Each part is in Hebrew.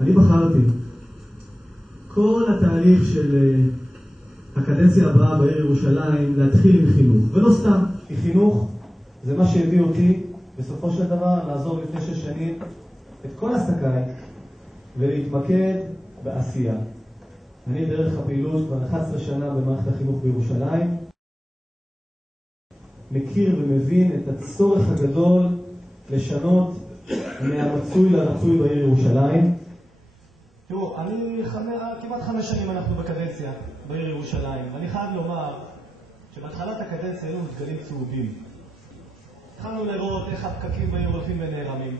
אני בחרתי כל התהליך של הקדנציה הבאה בעיר ירושלים להתחיל עם חינוך, ולא סתם. כי חינוך זה מה שהביא אותי בסופו של דבר לעזור לפני 6 שנים את כל עסקיי ולהתמקד בעשייה. אני דרך הפעילות כבר 11 שנה במערכת החינוך בירושלים, מכיר ומבין את הצורך הגדול לשנות מהמצוי לרצוי בעיר ירושלים. תראו, כמעט 5 שנים אנחנו בקדנציה בעיר ירושלים, ואני חייב לומר שבהתחלת הקדנציה היו דגלים צהובים. התחלנו לראות איך הפקקים בעיר הולכים ונערמים.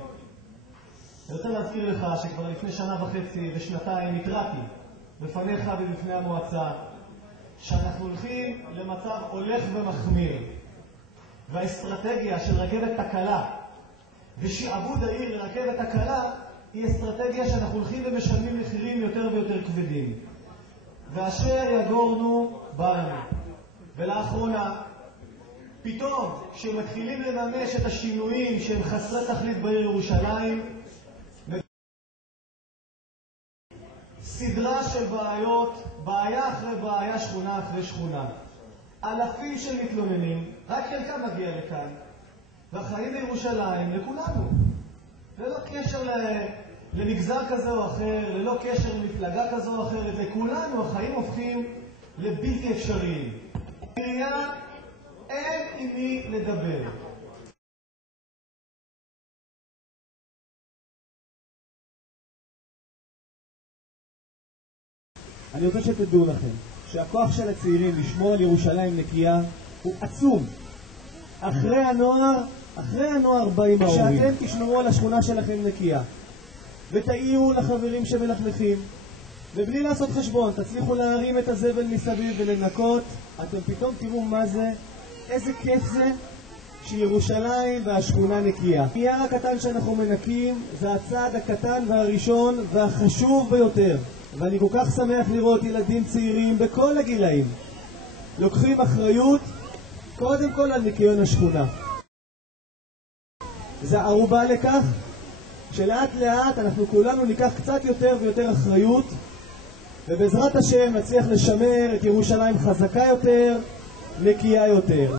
אני רוצה להזכיר לך שכבר לפני 1.5 ושנתיים התרעתי בפניך ובפני המועצה שאנחנו הולכים למצב הולך ומחמיר, והאסטרטגיה של רכבת הקלה ושעבוד העיר לרכבת הקלה היא אסטרטגיה שאנחנו הולכים ומשלמים מחירים יותר ויותר כבדים, ואשר יגורנו בנו. ולאחרונה פתאום כשמתחילים לממש את השינויים שהם חסרי תכלית בעיר ירושלים, סדרה של בעיות, בעיה אחרי בעיה, שכונה אחרי שכונה, אלפים של מתלוננים, רק חלקם מגיע לכאן, והחיים בירושלים לכולנו, ללא קשר למגזר כזה או אחר, ללא קשר למפלגה כזו או אחרת, לכולנו החיים הופכים לבלתי אפשריים. בעירייה אין עם מי לדבר. אני רוצה שתדעו לכם שהכוח של הצעירים לשמור על ירושלים נקייה הוא עצום. אחרי הנוער באים ההורים. שאתם תשמרו על השכונה שלכם נקייה ותעירו לחברים שמלכלכים, ובלי לעשות חשבון תצליחו להרים את הזבל מסביב ולנקות, אתם פתאום תראו מה זה, איזה כיף זה שירושלים והשכונה נקייה. היער הקטן שאנחנו מנקים זה הצעד הקטן והראשון והחשוב ביותר, ואני כל כך שמח לראות ילדים צעירים בכל הגילאים לוקחים אחריות קודם כל על ניקיון השכונה. זה ערובה לכך שלאט לאט אנחנו כולנו ניקח קצת יותר ויותר אחריות, ובעזרת השם נצליח לשמר את ירושלים חזקה יותר, נקייה יותר.